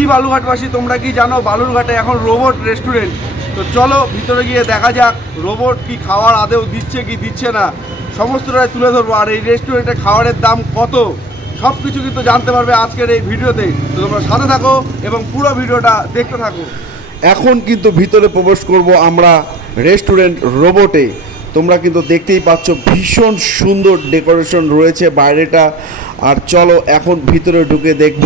কি বালুঘাটবাসী তোমরা কি জানো বালুরঘাটে এখন রোবট রেস্টুরেন্ট? তো চলো ভিতরে গিয়ে দেখা যাক রোবট কি খাওয়ার আদেও দিচ্ছে কি দিচ্ছে না। সমস্তটাই তুলে ধরবো। আর এই রেস্টুরেন্টে খাবারের দাম কত? সব কিছু কিন্তু জানতে পারবে আজকের এই ভিডিওতে। তো তোমরা সাথে থাকো এবং পুরো ভিডিওটা দেখতে থাকো। এখন কিন্তু ভিতরে প্রবেশ করব আমরা রেস্টুরেন্ট রোবটে। তোমরা কিন্তু দেখতেই পাচ্ছ ভীষণ সুন্দর ডেকোরেশন রয়েছে বাইরেটা। আর চলো এখন ভিতরে ঢুকে দেখব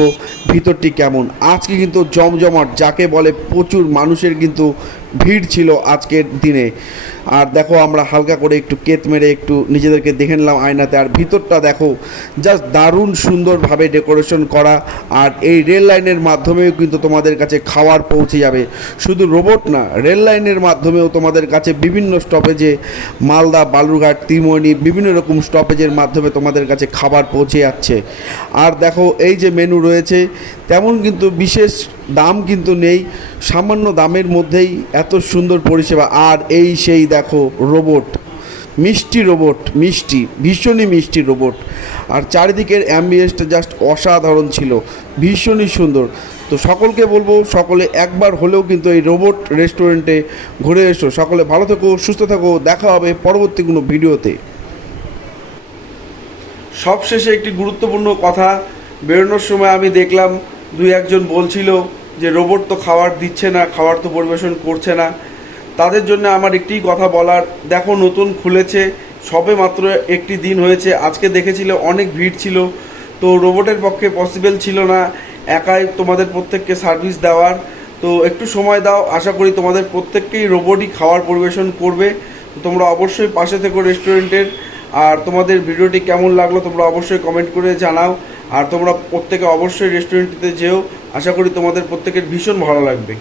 ভিতরটি কেমন। আজকে কিন্তু জমজমাট, যাকে বলে প্রচুর মানুষের কিন্তু ভিড় ছিল আজকের দিনে। আর দেখো, আমরা হালকা করে একটু কেত মেরে একটু নিজেদেরকে দেখে নিলাম আয়নাতে। আর ভিতরটা দেখো জাস্ট দারুণ সুন্দরভাবে ডেকোরেশন করা। আর এই রেল লাইনের মাধ্যমেও কিন্তু তোমাদের কাছে খাবার পৌঁছে যাবে। শুধু রোবট না রেল লাইনের মাধ্যমেও তোমাদের কাছে বিভিন্ন স্টপেজে মালদা, বালুরঘাট, ত্রিমণি, বিভিন্ন রকম স্টপেজের মাধ্যমে তোমাদের কাছে খাবার পৌঁছে যাচ্ছে। আর দেখো, এই যে মেনু রয়েছে, তেমন কিন্তু বিশেষ দাম কিন্তু নেই। সামান্য দামের মধ্যেই এত সুন্দর পরিষেবা। আর এই সেই দেখো রোবট মিষ্টি রোবট মিষ্টি, ভীষণই মিষ্টি রোবট আর চারিদিকের অ্যাম্বিয়েন্সটা জাস্ট অসাধারণ ছিল, ভীষণই সুন্দর। তো সকলকে বলব, সকলে একবার হলেও কিন্তু এই রোবট রেস্টুরেন্টে ঘুরে এসো। সকলে ভালো থেকো, সুস্থ থাকো, দেখা হবে পরবর্তী কোনো ভিডিওতে। সবশেষে একটি গুরুত্বপূর্ণ কথা, বেরোনোর সময় আমি দেখলাম দুই একজন বলছিল যে রোবট তো খাবার দিচ্ছে না, খাবার তো পরিবেশন করছে না। তাদের জন্য আমার একটি কথা বলার, দেখো নতুন খুলেছে, সবে মাত্র একটি দিন হয়েছে, আজকে দেখেছিল অনেক ভিড় ছিল, তো রোবটের পক্ষে পসিবল ছিল না, একাই তোমাদের প্রত্যেককে সার্ভিস দেওয়ার। তো একটু সময় দাও, আশা করি তোমাদের প্রত্যেককেই রোবটই খাওয়ার পরিবেশন করবে। তোমরা অবশ্যই পাশে থেকো রেস্টুরেন্টের আর তোমাদের ভিডিওটি কেমন লাগল তোমরা অবশ্যই কমেন্ট করে জানাও। আর তোমরা প্রত্যেকে অবশ্যই রেস্টুরেন্টটিতে যেও। আশা করি তোমাদের প্রত্যেকের ভীষণ ভালো লাগবে।